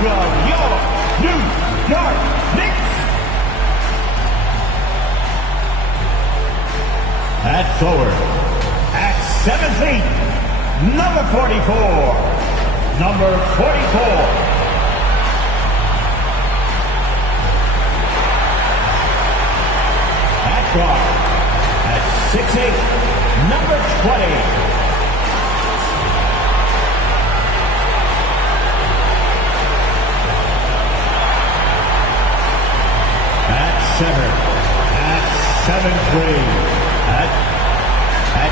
from your New York Knicks. At forward, at 7 feet, number 44. Number 44. Guard at 6'8", number 20. At 7'3", at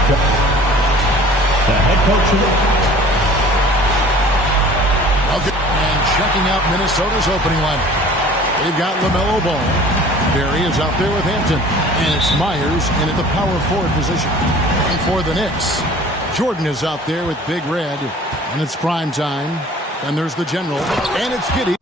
the head coach. And checking out Minnesota's opening lineup. They've got LaMelo Ball. Barry is out there with Hampton. And it's Myers in at the power forward position. And for the Knicks, Jordan is out there with Big Red. And it's prime time. And there's the general. And it's Giddey.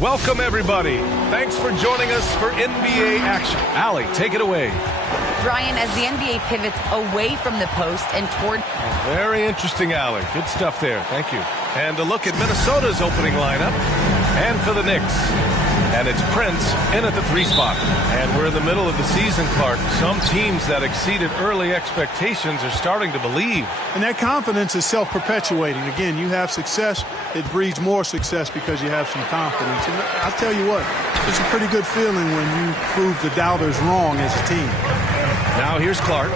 Welcome, everybody. Thanks for joining us for NBA action. Allie, take it away. Brian, as the NBA pivots away from the post and toward... Very interesting, Allie. Good stuff there. Thank you. And a look at Minnesota's opening lineup. And for the Knicks. And it's Prince in at the 3 spot. And we're in the middle of the season, Clark. Some teams that exceeded early expectations are starting to believe. And that confidence is self-perpetuating. Again, you have success, it breeds more success because you have some confidence. And I'll tell you what, it's a pretty good feeling when you prove the doubters wrong as a team. Now here's Clark.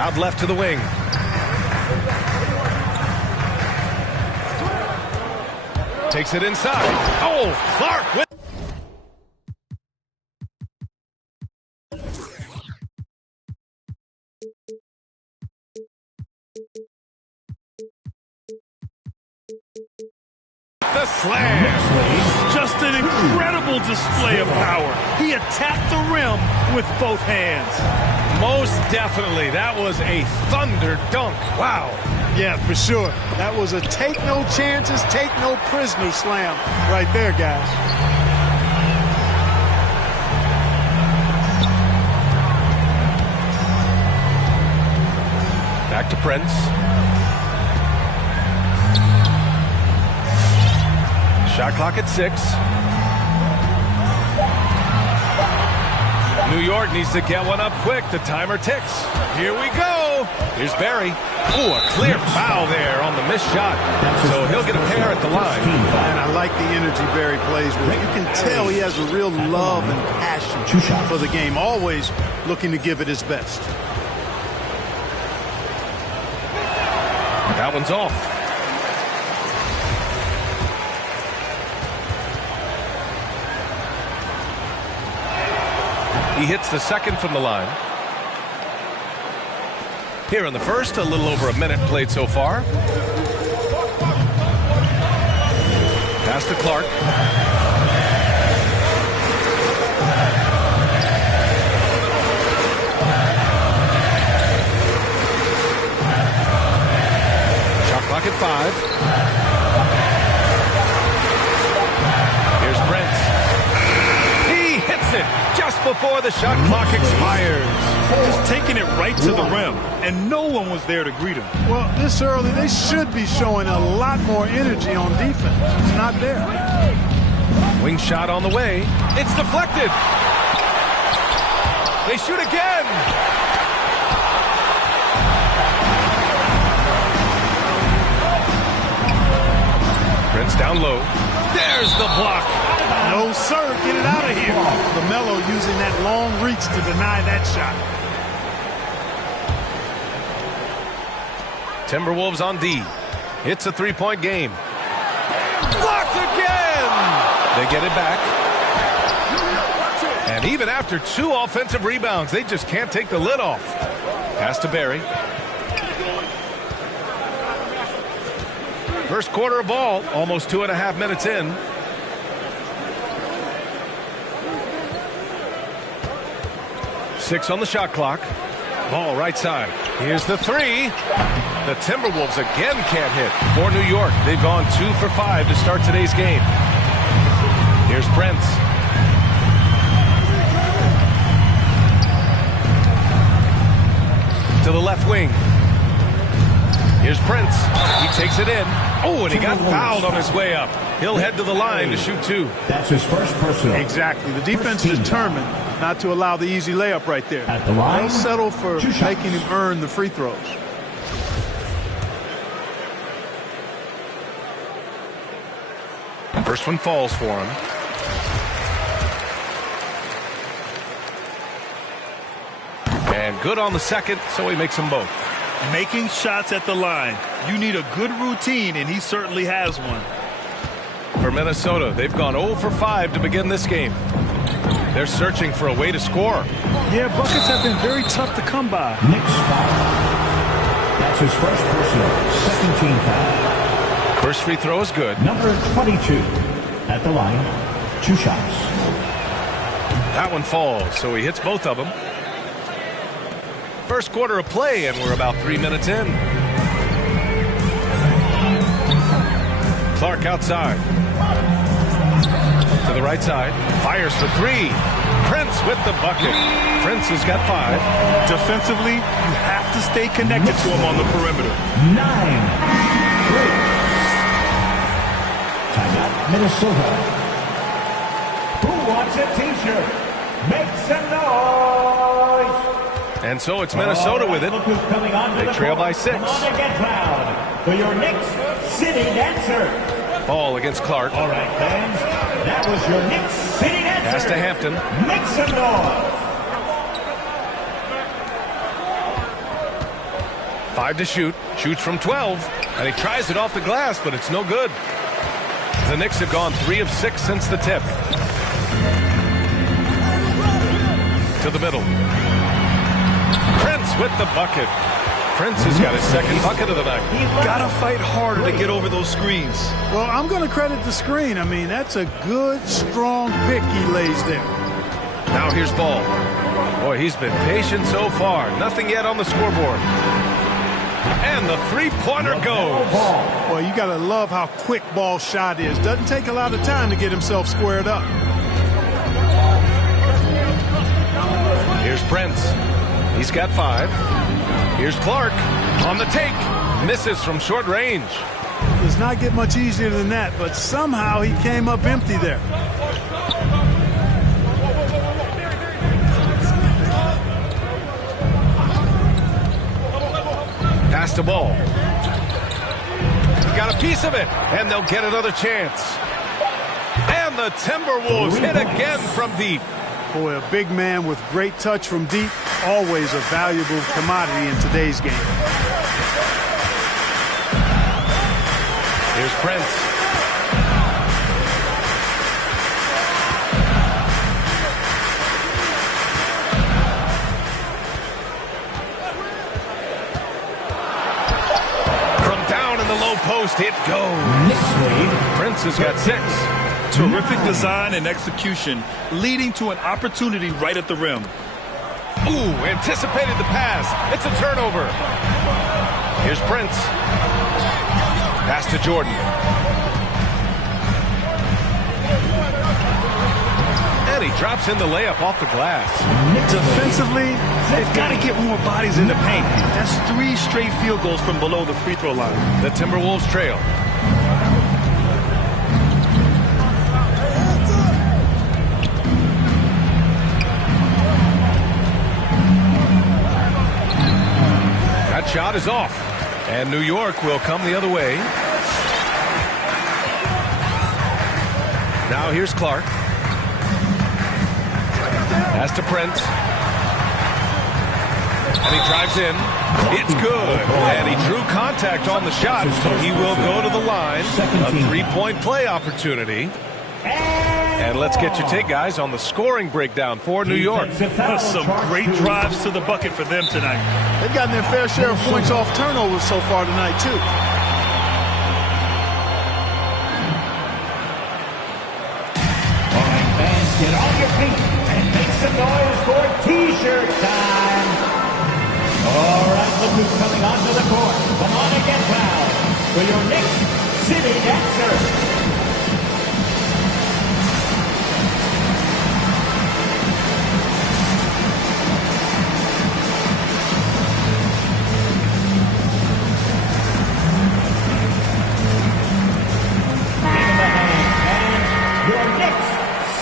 Out left to the wing. Takes it inside. Oh, Clark with... The slam. Just an incredible display of power. He attacked the rim with both hands. Most definitely. That was a thunder dunk. Wow. Yeah, for sure. That was a take no chances, take no prisoners slam right there, guys. Back Back to Prince. Shot clock at 6. New York needs to get one up quick. The timer ticks. Here we go. Here's Barry. Ooh, a clear foul there on the missed shot. So he'll get a pair at the line. And I like the energy Barry plays with. You can tell he has a real love and passion for the game. Always looking to give it his best. That one's off. He hits the second from the line. Here in the first, a little over a minute played so far. Pass to Clark. Shot clock at 5. Here's Brent. He hits it just before the shot clock expires. Just taking it right to the rim, and no one was there to greet him. Well, this early, they should be showing a lot more energy on defense. It's not there. Wing shot on the way. It's deflected. They shoot again. Prince down low. There's the block. No, sir. Get it out of here. LaMelo using that long reach to deny that shot. Timberwolves on D. It's a three-point game. Blocked again! They get it back. And even after 2 offensive rebounds, they just can't take the lid off. Pass to Barry. First quarter of ball, almost 2.5 minutes in. Six on the shot clock. Ball right side. Here's the 3. The Timberwolves again can't hit. For New York, they've gone 2 for 5 to start today's game. Here's Brent. To the left wing. Here's Prince. He takes it in. Oh, and he got fouled on his way up. He'll head to the line to shoot 2. That's his first personal. Exactly. The defense is determined not to allow the easy layup right there. At the line, they'll settle for making him earn the free throws. First one falls for him. And good on the second, so he makes them both. Making shots at the line. You need a good routine, and he certainly has one. For Minnesota, they've gone 0 for 5 to begin this game. They're searching for a way to score. Yeah, buckets have been very tough to come by. Nick's foul. That's his first personal. Second team foul. First free throw is good. Number 22 at the line. 2 shots. That one falls, so he hits both of them. First quarter of play, and we're about 3 minutes in. Clark outside. To the right side. Fires for 3. Prince with the bucket. Prince has got 5. Defensively, you have to stay connected to him on the perimeter. 9. 3. Timeout, Minnesota. Who wants a t-shirt? Make some noise. And so it's Minnesota with it. They trail by 6. Come on and get loud for your Knicks City Dancer. Ball against Clark. All right, fans. That was your Knicks City Dancer. Pass to Hampton. Make some noise. 5 to shoot. Shoots from 12. And he tries it off the glass, but it's no good. The Knicks have gone 3 of 6 since the tip. To the middle. Prince with the bucket. Prince has got his second bucket of the night. Gotta fight harder to get over those screens. Well, I'm going to credit the screen. I mean, that's a good, strong pick he lays there. Now here's Ball. Boy, he's been patient so far. Nothing yet on the scoreboard. And the three-pointer goes. Well, you got to love how quick Ball's shot is. Doesn't take a lot of time to get himself squared up. Here's Prince. He's got 5. Here's Clark on the take. Misses from short range. Does not get much easier than that, but somehow he came up empty there. Pass the ball. Got a piece of it, and they'll get another chance. And the Timberwolves hit again from deep. Boy, a big man with great touch from deep, always a valuable commodity in today's game. Here's Prince. From down in the low post, it goes. Prince has got 6. Terrific design and execution, leading to an opportunity right at the rim. Ooh, anticipated the pass. It's a turnover. Here's Prince. Pass to Jordan. And he drops in the layup off the glass. Defensively, they've got to get more bodies in the paint. That's 3 straight field goals from below the free throw line. The Timberwolves trail. That shot is off. And New York will come the other way. Now here's Clark. Pass to Prince. And he drives in. It's good. And he drew contact on the shot, so he will go to the line. A 3-point play opportunity. And let's get your take, guys, on the scoring breakdown for New York. Some great drives to the bucket for them tonight. They've gotten their fair share of points off turnovers so far tonight, too. All right, fans, get on your feet and make some noise for T-shirt time. All right, look who's coming onto the court. Come on and get proud for your Knicks City Dancer.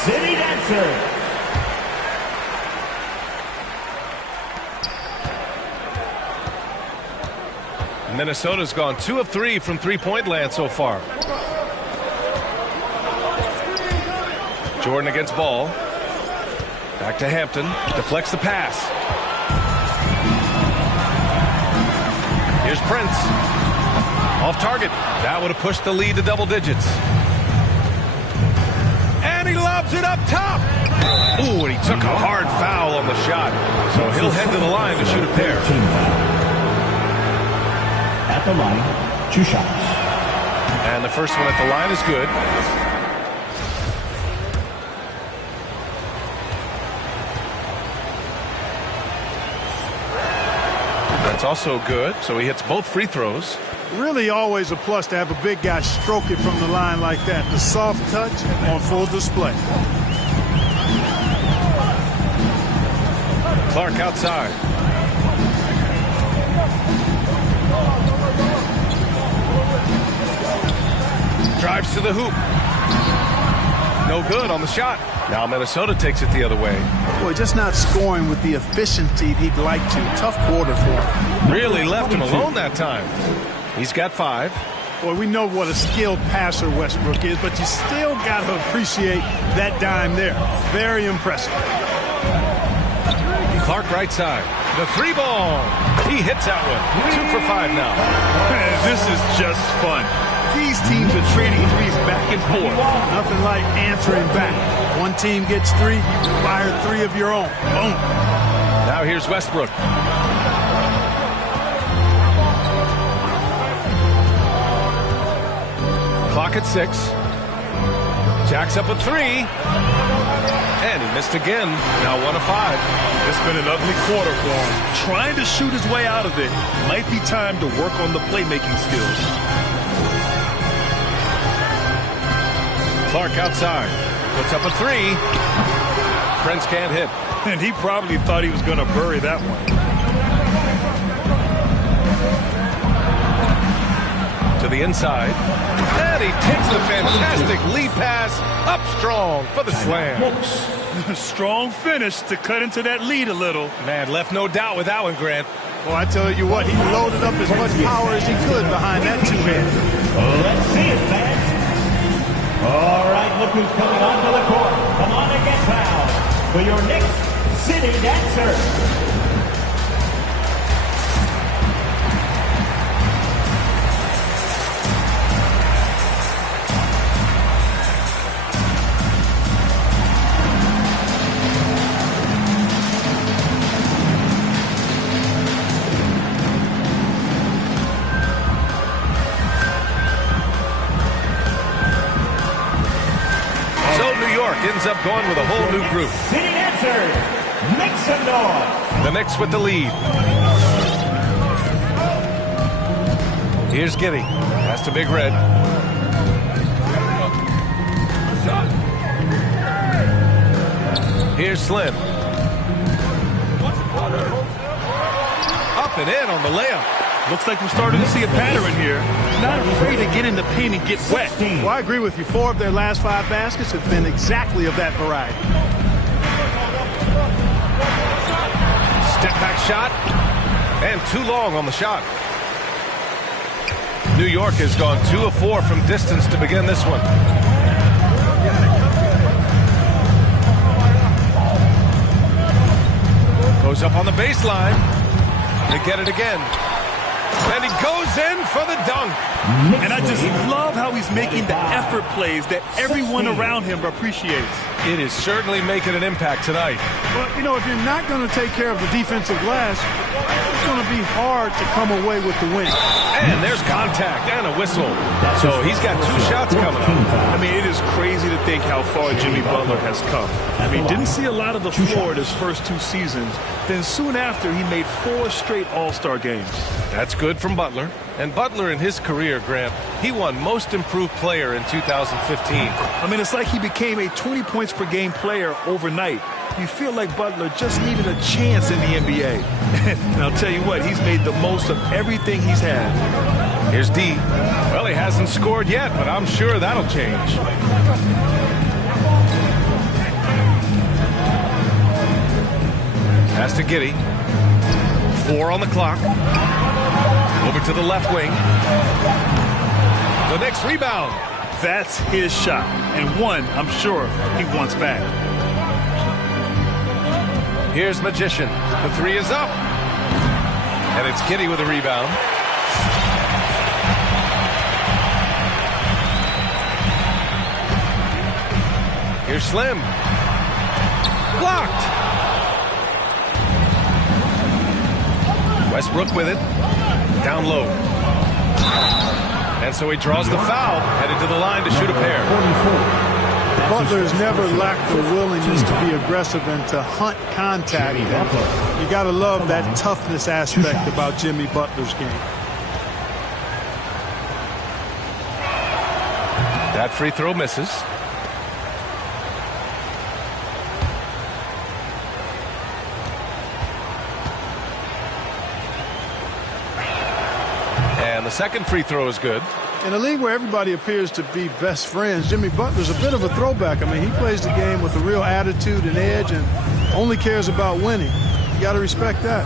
City Dancer. Minnesota's gone 2 of 3 from three-point land so far. Jordan against Ball. Back to Hampton. Deflects the pass. Here's Prince. Off target. That would have pushed the lead to double digits. And he lobs it up top. Ooh, and he took a hard foul on the shot. So he'll head to the line to shoot a pair. At the line, 2 shots. And the first one at the line is good. That's also good. So he hits both free throws. Really always a plus to have a big guy stroke it from the line like that. The soft touch on full display. Clark outside. Drives to the hoop. No good on the shot. Now Minnesota takes it the other way. Boy, just not scoring with the efficiency he'd like to. Tough quarter for him. Really left him alone that time. He's got 5. Boy, we know what a skilled passer Westbrook is, but you still got to appreciate that dime there. Very impressive. Clark right side. The 3-ball. He hits that one. 2 for 5 now. Man, this is just fun. These teams are trading threes back and forth. Nothing like answering back. One team gets 3, you fire 3 of your own. Boom. Now here's Westbrook. Clock at 6. Jacks up a 3. And he missed again. Now 1 of 5. It's been an ugly quarter for him. Trying to shoot his way out of it. Might be time to work on the playmaking skills. Clark outside. Puts up a 3. Prince can't hit. And he probably thought he was going to bury that one. To the inside. And he takes the fantastic lead pass up strong for the slam. Strong finish to cut into that lead a little. Man, left no doubt with that one, Grant. Well, I tell you what, he loaded up as much power as he could behind that two-hand. Let's see it, fans. All right, look who's coming onto the court. Come on and get fouled for your Knicks City Dancer. Ends up going with a whole new group. City Dancers, make some noise. The Knicks with the lead. Here's Giddy. Pass to Big Red. Here's Slim. Up and in on the layup. Looks like we're starting to see a pattern here. Not afraid to get in the paint and get wet. Well, I agree with you. 4 of their last 5 baskets have been exactly of that variety. Step back shot. And too long on the shot. New York has gone 2 of 4 from distance to begin this one. Goes up on the baseline. They get it again. And he goes in for the dunk. And I just love how he's making the effort plays that everyone around him appreciates. It is certainly making an impact tonight. But, you know, if you're not going to take care of the defensive glass, it's going to be hard to come away with the win. And there's contact and a whistle. So he's got 2 shots coming up. I mean, it is crazy to think how far Jimmy Butler has come. I mean, didn't see a lot of the floor in his first 2 seasons. Then soon after, he made 4 straight All-Star games. That's good from Butler. And Butler in his career, Grant, he won Most Improved Player in 2015. I mean, it's like he became a 20 points per game player overnight. You feel like Butler just needed a chance in the NBA. And I'll tell you what, he's made the most of everything he's had. Here's D. Well, he hasn't scored yet, but I'm sure that'll change. Pass to Giddy. 4 on the clock. Over to the left wing. The next rebound. That's his shot. And one, I'm sure, he wants back. Here's Magician. The 3 is up. And it's Giddy with a rebound. Here's Slim. Blocked. Westbrook with it. Down low. And so he draws the foul, headed to the line to shoot a pair. Butler's never lacked the willingness to be aggressive and to hunt contact. You got to love that toughness aspect about Jimmy Butler's game. That free throw misses. And the second free throw is good. In a league where everybody appears to be best friends, Jimmy Butler's a bit of a throwback. I mean, he plays the game with a real attitude and edge and only cares about winning. You got to respect that.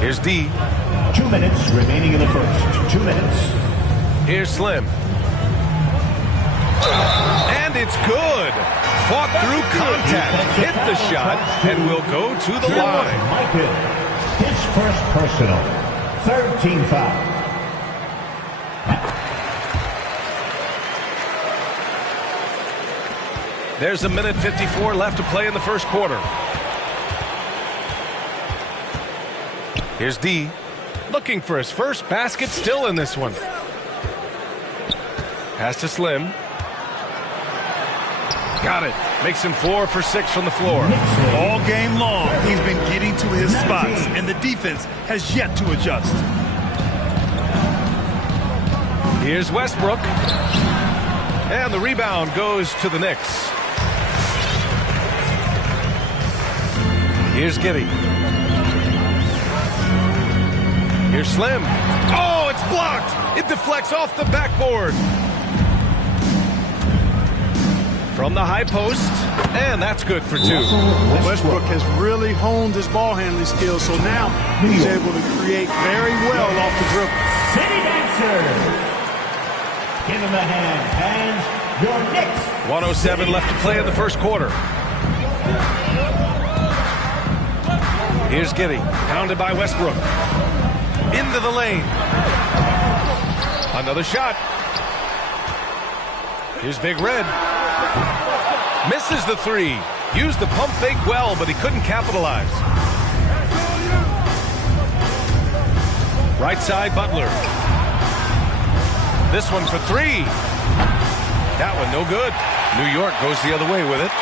Here's D. 2 minutes remaining in the first. 2 minutes. Here's Slim. And it's good. Fought through contact. Hit the shot and will go to the line. Michael, his first personal. 3rd team foul. There's 1:54 left to play in the first quarter. Here's D. Looking for his first basket still in this one. Pass to Slim. Got it. Makes him 4 for 6 from the floor. All game long, he's been getting to his spots, and the defense has yet to adjust. Here's Westbrook. And the rebound goes to the Knicks. Here's Giddy. Here's Slim. Oh, it's blocked. It deflects off the backboard. From the high post, and that's good for two. Westbrook has really honed his ball handling skills, so now he's able to create very well off the dribble. City Dancer. Give him a hand. And your Knicks. 1:07 left to play in the first quarter. Here's Giddey, pounded by Westbrook. Into the lane. Another shot. Here's Big Red. Misses the three. Used the pump fake well, but he couldn't capitalize. Right side, Butler. This one for three. That one no good. New York goes the other way with it.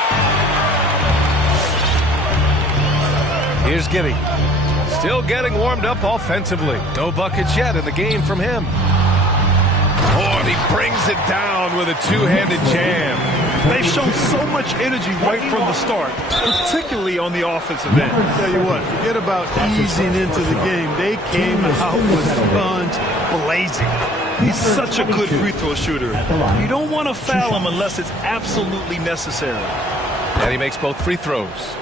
Here's Giddey. Still getting warmed up offensively. No buckets yet in the game from him. Oh, and he brings it down with a two-handed jam. They've shown so much energy right from the start, particularly on the offensive end. I'll tell you what, forget about easing into the game. They came out with guns blazing. He's such a good free throw shooter. You don't want to foul him unless it's absolutely necessary. And he makes both free throws.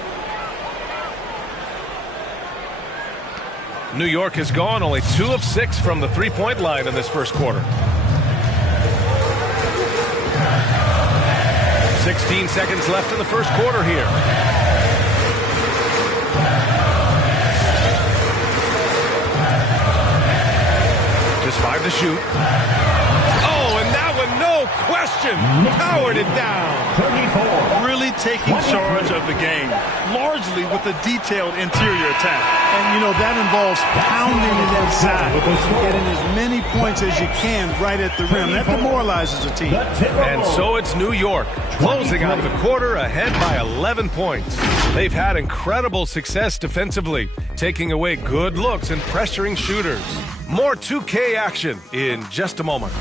New York has gone only 2 of 6 from the three-point line in this first quarter. 16 seconds left in the first quarter here. Just 5 to shoot. Oh, and that one, no question, powered it down. 34. Really taking charge of the game, largely with a detailed interior attack. And, you know, that involves pounding it inside, getting as many points as you can right at the rim. That demoralizes a team. And so it's New York, closing out the quarter ahead by 11 points. They've had incredible success defensively, taking away good looks and pressuring shooters. More 2K action in just a moment.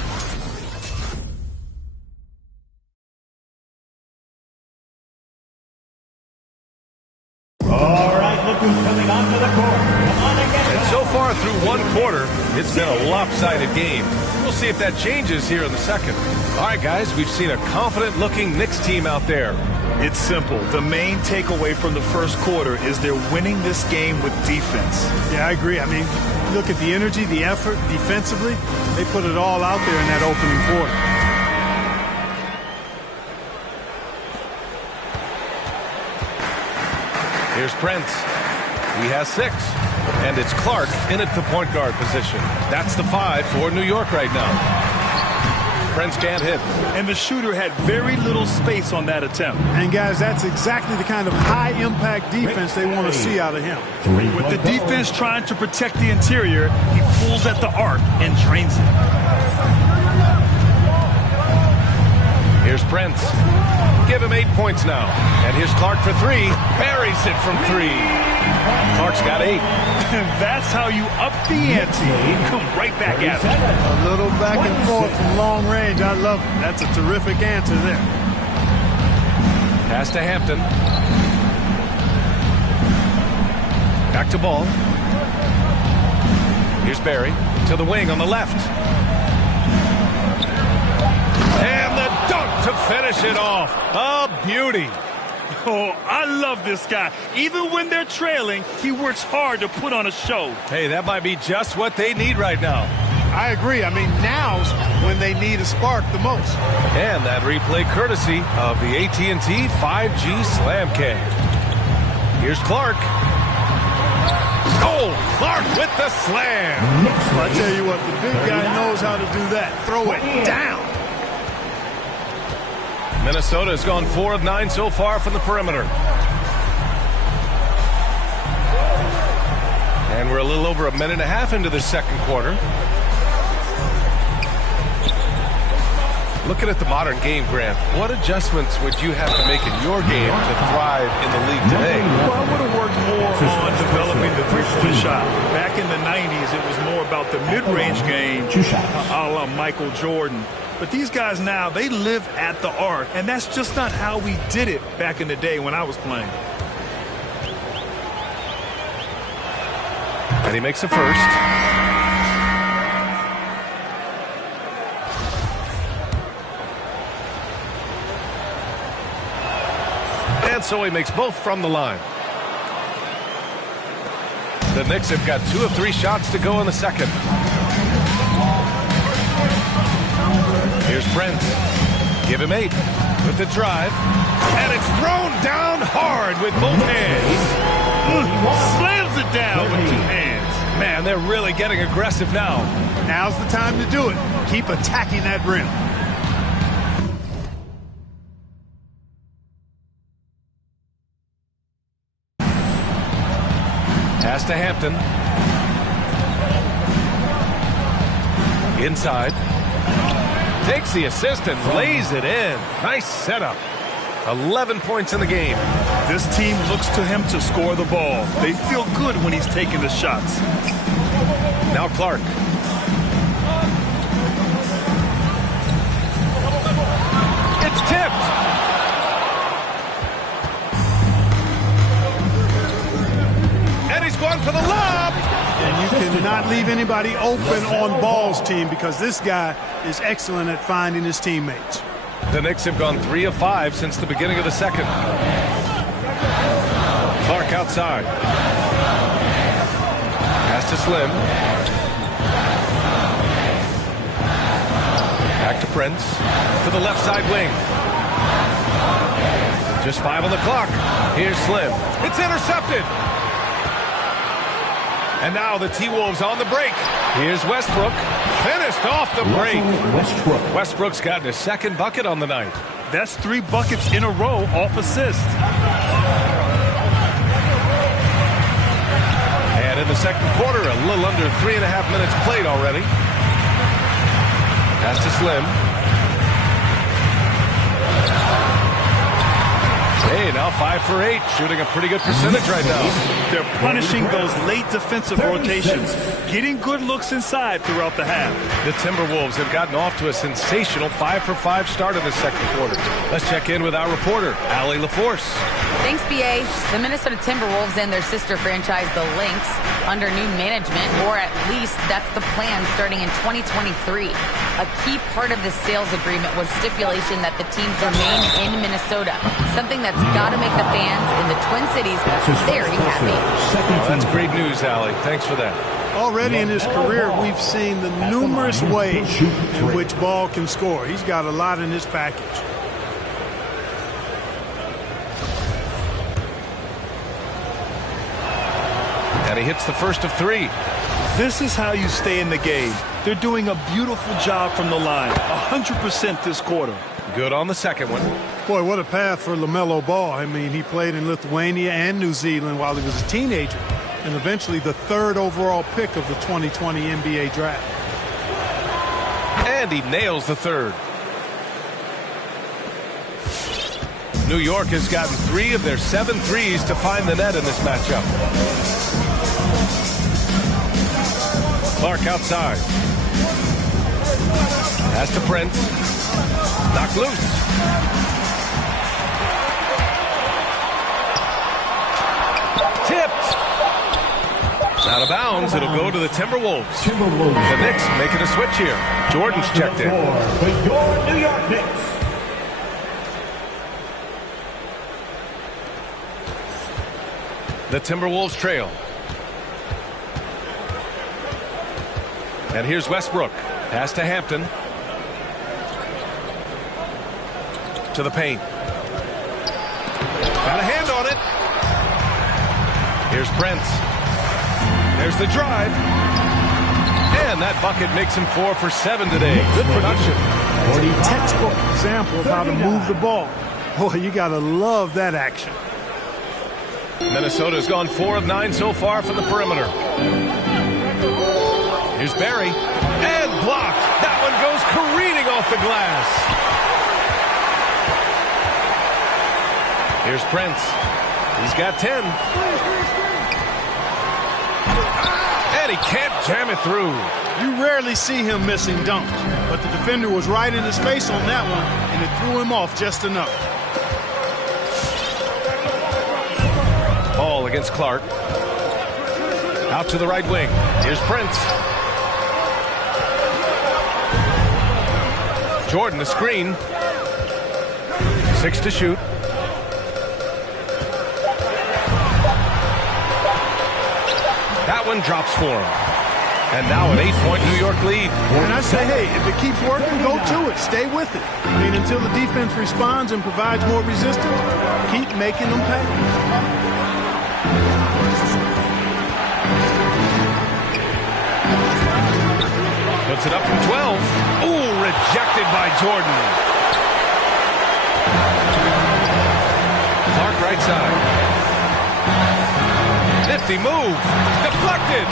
Coming onto the court. Come on again. And so far through one quarter, it's been a lopsided game. We'll see if that changes here in the second. All right, guys, we've seen a confident-looking Knicks team out there. It's simple. The main takeaway from the first quarter is they're winning this game with defense. Yeah, I agree. I mean, look at the energy, the effort defensively. They put it all out there in that opening quarter. Here's Prince. He has 6. And it's Clark in at the point guard position. That's the 5 for New York right now. Prince can't hit. And the shooter had very little space on that attempt. And, guys, that's exactly the kind of high-impact defense they want to see out of him. With the defense trying to protect the interior, he pulls at the arc and drains it. Here's Prince. Give him 8 points now. And here's Clark for 3. Buries it from 3. Clark's got 8. That's how you up the ante. Come right back at it. A little back and forth from long range. I love it. That's a terrific answer there. Pass to Hampton. Back to Ball. Here's Barry to the wing on the left. And the dunk to finish it off. A beauty. Oh, I love this guy. Even when they're trailing, he works hard to put on a show. Hey, that might be just what they need right now. I agree. I mean, now's when they need a spark the most. And that replay courtesy of the AT&T 5G Slam Cam. Here's Clark. Oh, Clark with the slam. Well, I tell you what, the big guy knows how to do that. Throw it down. Minnesota has gone 4 of 9 so far from the perimeter. And we're a little over a minute and a half into the second quarter. Looking at the modern game, Grant, what adjustments would you have to make in your game to thrive in the league today? Well, I would have worked more on developing the three-point shot. Back in the 90s, it was more about the mid-range game, a la Michael Jordan. But these guys now, they live at the arc, and that's just not how we did it back in the day when I was playing. And he makes a first. so he makes both from the line. The Knicks have got 2 of 3 shots to go in the second. Here's Prince. Give him 8 with the drive. And it's thrown down hard with both hands. Slams it down with 2 hands. Man, they're really getting aggressive now. Now's the time to do it. Keep attacking that rim. Pass to Hampton. Inside. Takes the assist and lays it in. Nice setup. 11 points in the game. This team looks to him to score the ball. They feel good when he's taking the shots. Now Clark. It's tipped. And he's going for the lob. And you cannot leave anybody open on Ball's team because this guy is excellent at finding his teammates. The Knicks have gone 3 of 5 since the beginning of the second. Clark outside. Pass to Slim. Back to Prince. To the left side wing. Just 5 on the clock. Here's Slim. It's intercepted. And now the T-Wolves on the break. Here's Westbrook. Finished off the break. Westbrook's gotten his second bucket on the night. That's 3 buckets in a row off assist. And in the second quarter, a little under 3.5 minutes played already. Pass to Slim. Hey, now 5 for 8, shooting a pretty good percentage right now. They're punishing those late defensive rotations, getting good looks inside throughout the half. The Timberwolves have gotten off to a sensational 5 for 5 start in the second quarter. Let's check in with our reporter, Allie LaForce. Thanks, B.A. The Minnesota Timberwolves and their sister franchise, the Lynx, under new management, or at least that's the plan starting in 2023. A key part of this sales agreement was stipulation that the teams remain in Minnesota, something that's got to make the fans in the Twin Cities very happy. Well, that's great news, Allie. Thanks for that. Already in his career, we've seen the numerous ways in which Ball can score. He's got a lot in his package. And he hits the first of 3. This is how you stay in the game. They're doing a beautiful job from the line, 100% this quarter. Good on the second one. Boy, what a path for LaMelo Ball. I mean, he played in Lithuania and New Zealand while he was a teenager, and eventually the 3rd overall pick of the 2020 NBA draft. And he nails the 3rd. New York has gotten 3 of their 7 threes to find the net in this matchup. Clark outside. Pass to Prince. Knocked loose. Tipped. Out of bounds. It'll go to the Timberwolves. The Knicks making a switch here. Jordan's checked in. For your New York Knicks. The Timberwolves trail. And here's Westbrook. Pass to Hampton. To the paint. Got a hand on it. Here's Prince. There's the drive. And that bucket makes him 4 for 7 today. Good production. A textbook example of how to move the ball. Boy, you got to love that action. Minnesota's gone 4 of 9 so far from the perimeter. Here's Barry. And blocked. That one goes careening off the glass. Here's Prince. He's got 10. And he can't jam it through. You rarely see him missing dunks, but the defender was right in his face on that one, and it threw him off just enough. Ball against Clark. Out to the right wing. Here's Prince. Jordan, the screen. 6 to shoot. That one drops for him. And now an 8-point New York lead. And I say, hey, if it keeps working, go to it. Stay with it. I mean, until the defense responds and provides more resistance, keep making them pay. Puts it up from 12. Ooh, rejected by Jordan. Clark right side. Nifty move. Deflected.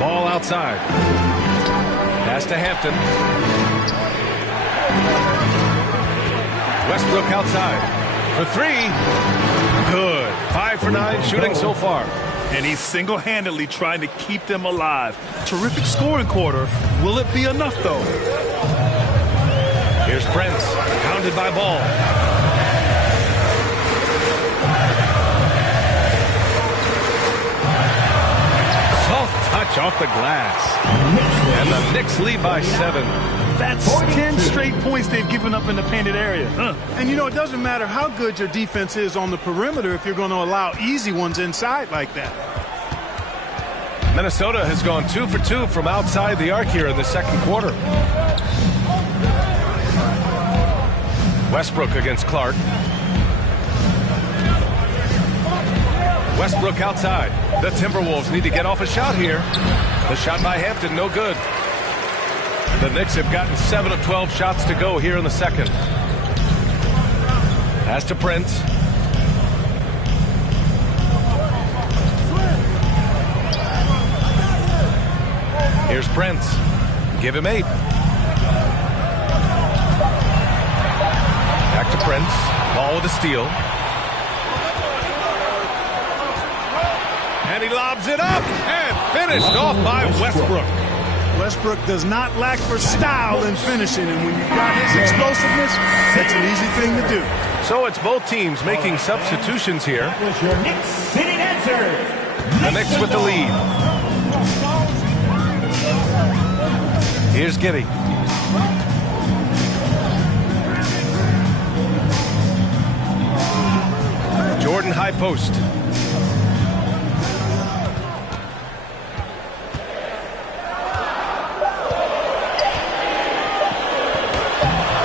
Ball outside. Pass to Hampton. Westbrook outside. For three. Good. 5 for 9 shooting so far. And he's single-handedly trying to keep them alive. Terrific scoring quarter. Will it be enough, though? Here's Prince. Pounded by Ball. Soft touch off the glass. And the Knicks lead by 7. That's 10 straight points they've given up in the painted area. And, you know, it doesn't matter how good your defense is on the perimeter if you're going to allow easy ones inside like that. Minnesota has gone 2 for 2 from outside the arc here in the second quarter. Westbrook against Clark. Westbrook outside. The Timberwolves need to get off a shot here. The shot by Hampton, no good. The Knicks have gotten 7 of 12 shots to go here in the second. Pass to Prince. Here's Prince. Give him 8. Back to Prince. Ball with a steal. And he lobs it up and finished off by Westbrook. Westbrook does not lack for style in finishing, and when you've got his explosiveness, that's an easy thing to do. So it's both teams making substitutions here. That was your Knicks sitting answer. The Knicks with the lead. Here's Giddey. Jordan high post.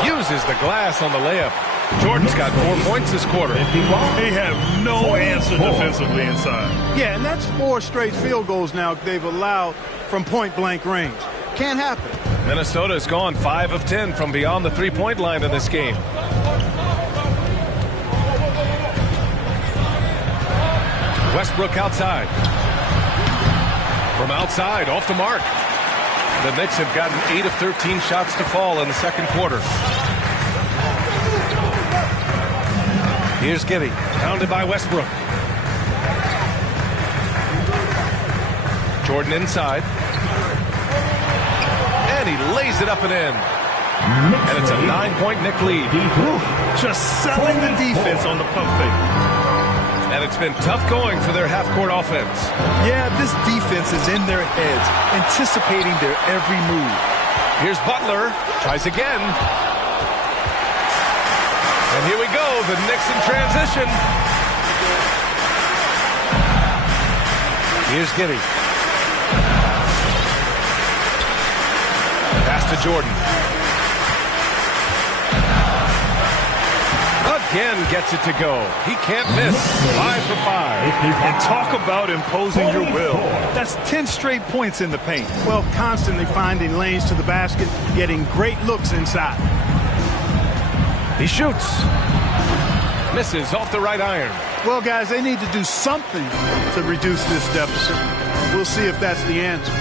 Uses the glass on the layup. Jordan's got 4 points this quarter. They have no answer defensively inside. Yeah, and that's 4 straight field goals now they've allowed from point-blank range. Can't happen. Minnesota's gone 5 of 10 from beyond the three-point line in this game. Westbrook outside. From outside, off the mark. The Knicks have gotten 8 of 13 shots to fall in the second quarter. Here's Giddey, pounded by Westbrook. Jordan inside. And he lays it up and in. And it's a 9-point Knick lead. Just selling the defense on the pump fake. And it's been tough going for their half-court offense. Yeah, this defense is in their heads, anticipating their every move. Here's Butler. Tries again. And here we go, the Knicks in transition. Here's Giddey. Pass to Jordan. Again gets it to go. He can't miss. 5 for 5. And talk about imposing your will. That's 10 straight points in the paint. Well, constantly finding lanes to the basket, getting great looks inside. He shoots. Misses off the right iron. Well, guys, they need to do something to reduce this deficit. We'll see if that's the answer.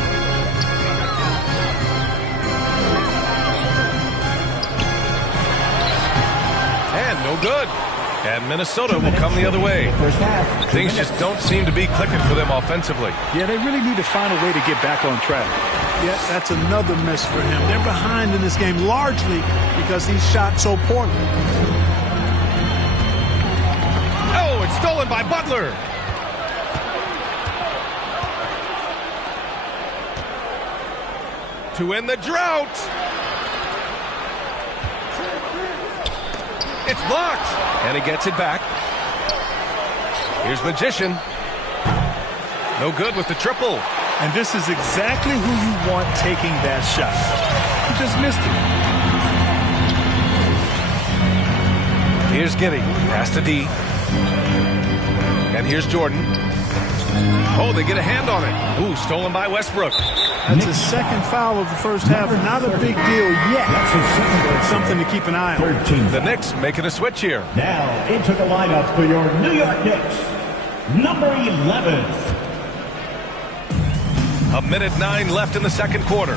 And no good. And Minnesota will come the other way. Things just don't seem to be clicking for them offensively. Yeah, they really need to find a way to get back on track. Yeah, that's another miss for him. They're behind in this game largely because he shot so poorly. Oh, it's stolen by Butler. To end the drought. It's blocked. And he gets it back. Here's Magician. No good with the triple. And this is exactly who you want taking that shot. He just missed it. Here's Giddy. Pass to D. And here's Jordan. Oh, they get a hand on it. Ooh, stolen by Westbrook. That's his second foul of the first half. Not a big deal yet. But something to keep an eye on. The Knicks making a switch here. Now into the lineup for your New York Knicks, number 11. 1:09 left in the second quarter.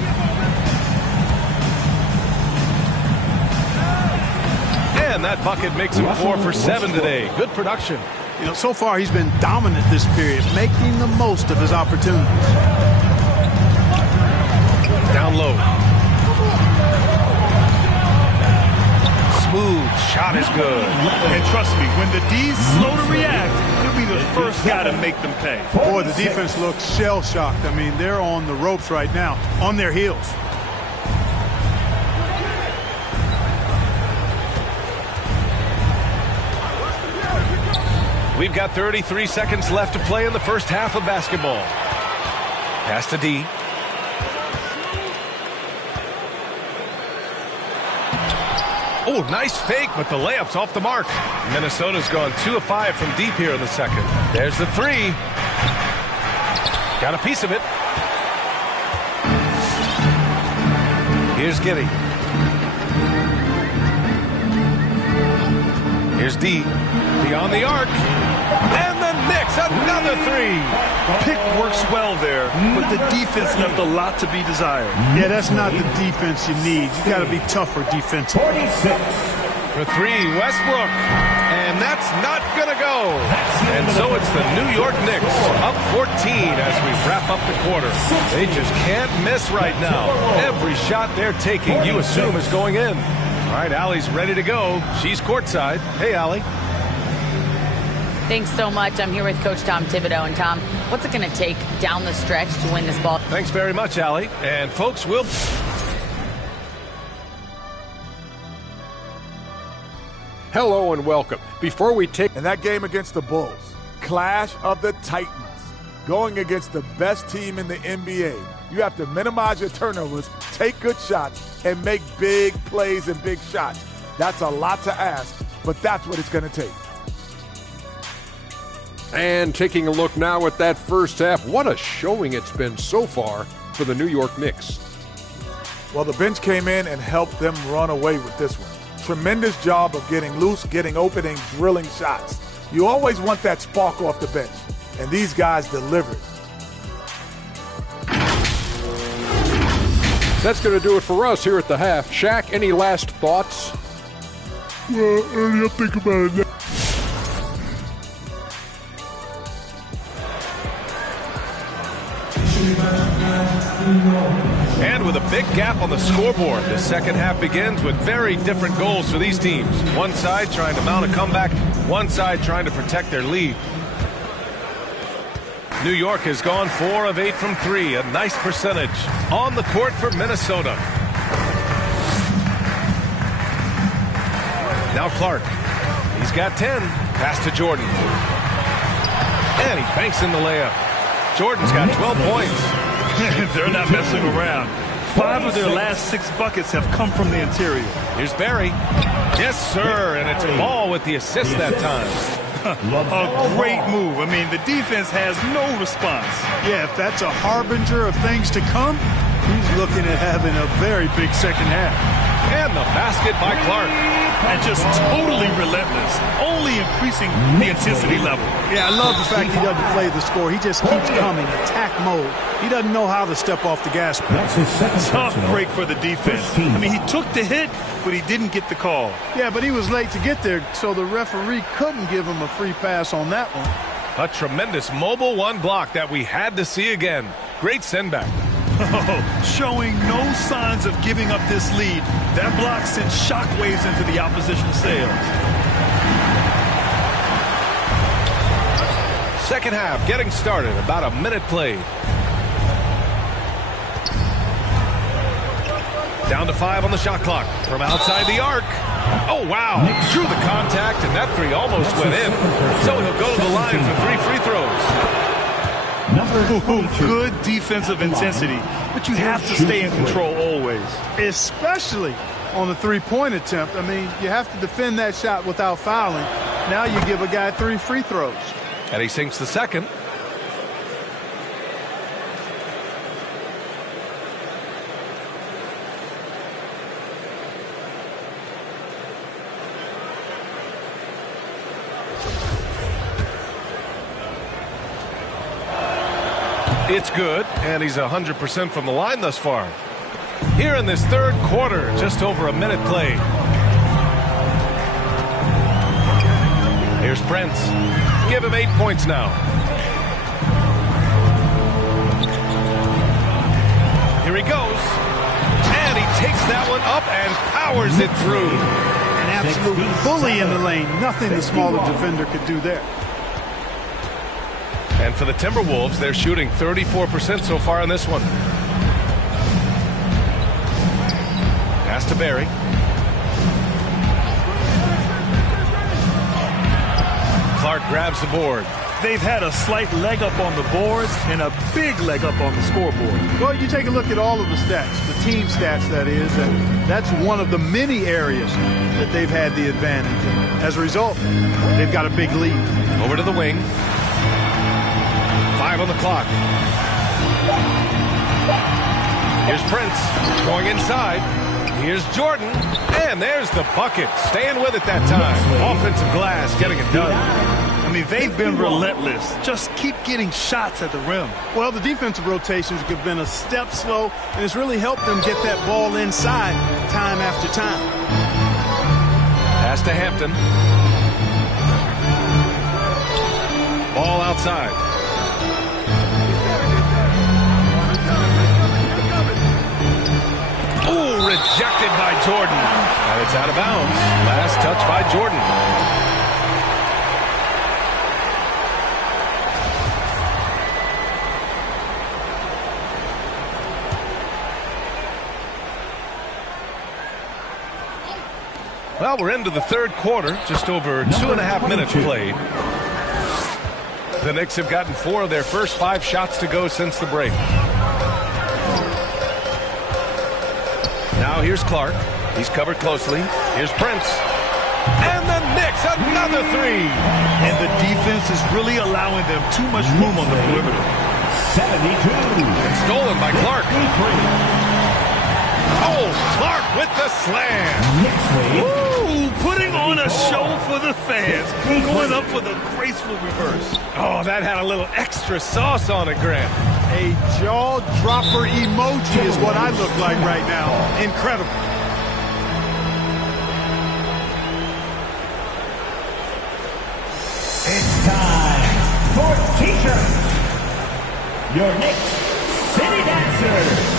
And that bucket makes him 4 for 7 today. Good production. You know, so far he's been dominant this period, making the most of his opportunities. Down low. Smooth shot is good. And trust me, when the D's slow to react, he'll be the first guy to make them pay. Boy, the defense looks shell-shocked. I mean, they're on the ropes right now, on their heels. We've got 33 seconds left to play in the first half of basketball. Pass to D. Oh, nice fake, but the layup's off the mark. Minnesota's gone 2 of 5 from deep here in the second. There's the three. Got a piece of it. Here's Giddy. Here's D. Beyond the arc. And the Knicks, another three. Pick works well there, but the defense left a lot to be desired. Yeah, that's not the defense you need. You got to be tougher defensively. 46. For three, Westbrook. And that's not going to go. And so it's the New York Knicks up 14 as we wrap up the quarter. They just can't miss right now. Every shot they're taking, you assume, is going in. All right, Allie's ready to go. She's courtside. Hey, Allie. Thanks so much. I'm here with Coach Tom Thibodeau. And Tom, what's it going to take down the stretch to win this ball? Thanks very much, Allie. And folks, we'll... Hello and welcome. Before we take... In that game against the Bulls, clash of the Titans, going against the best team in the NBA, you have to minimize your turnovers, take good shots, and make big plays and big shots. That's a lot to ask, but that's what it's going to take. And taking a look now at that first half, what a showing it's been so far for the New York Knicks. Well, the bench came in and helped them run away with this one. Tremendous job of getting loose, getting open, and drilling shots. You always want that spark off the bench, and these guys delivered. That's going to do it for us here at the half. Shaq, any last thoughts? Well, Ernie, I'll think about it now. And with a big gap on the scoreboard, the second half begins with very different goals for these teams. One side trying to mount a comeback, one side trying to protect their lead. New York has gone 4 of 8 from 3, a nice percentage. On the court for Minnesota. Now Clark. He's got 10. Pass to Jordan. And he banks in the layup. Jordan's got 12 points. They're not messing around. 5 of their last 6 buckets have come from the interior. Here's Barry. Yes, sir. And it's Ball with the assist that time. A great move. I mean, the defense has no response. Yeah, if that's a harbinger of things to come, he's looking at having a very big second half. And the basket by Clark. And just totally relentless, only increasing the intensity level. Yeah, I love the fact he doesn't play the score. He just keeps coming, attack mode. He doesn't know how to step off the gas pedal. Tough break for the defense. I mean, he took the hit, but he didn't get the call. Yeah, but he was late to get there, so the referee couldn't give him a free pass on that one. A tremendous mobile one block that we had to see again. Great send back. Showing no signs of giving up this lead. That block sent shockwaves into the opposition sails. Second half getting started, about a minute played. Down to 5 on the shot clock. From outside the arc. Oh, wow. Through the contact, and that three almost went in. So he'll go to the line for 3 free throws. Good defensive intensity, but you have to stay in control always. Especially on the three-point attempt. I mean, you have to defend that shot without fouling. Now you give a guy 3 free throws. And he sinks the second. It's good, and he's 100% from the line thus far. Here in this third quarter, just over a minute played. Here's Prince. Give him 8 points now. Here he goes. And he takes that one up and powers it through. An absolute bully in the lane. Nothing the smaller defender could do there. And for the Timberwolves, they're shooting 34% so far in this one. Pass to Barry. Clark grabs the board. They've had a slight leg up on the boards and a big leg up on the scoreboard. Well, you take a look at all of the stats, the team stats that is, and that's one of the many areas that they've had the advantage. And as a result, they've got a big lead. Over to the wing. 5 on the clock. Here's Prince going inside. Here's Jordan. And there's the bucket. Staying with it that time. Offensive glass getting it done. I mean, they've been relentless. Just keep getting shots at the rim. Well, the defensive rotations have been a step slow, and it's really helped them get that ball inside time after time. Pass to Hampton. Ball outside. Ooh, rejected by Jordan. And it's out of bounds. Last touch by Jordan. Well, we're into the third quarter. Just over 2.5 minutes played. The Knicks have gotten 4 of their first 5 shots to go since the break. Now here's Clark. He's covered closely. Here's Prince. And the Knicks, another 3. And the defense is really allowing them too much room on the perimeter. 72. And stolen by Clark. Oh, Clark with the slam. Ooh, putting on a show for the fans. Going up for the graceful reverse. Oh, that had a little extra sauce on it, Grant. A jaw-dropper emoji is what I look like right now. Incredible. It's time for T-shirts. Your Knicks City Dancers.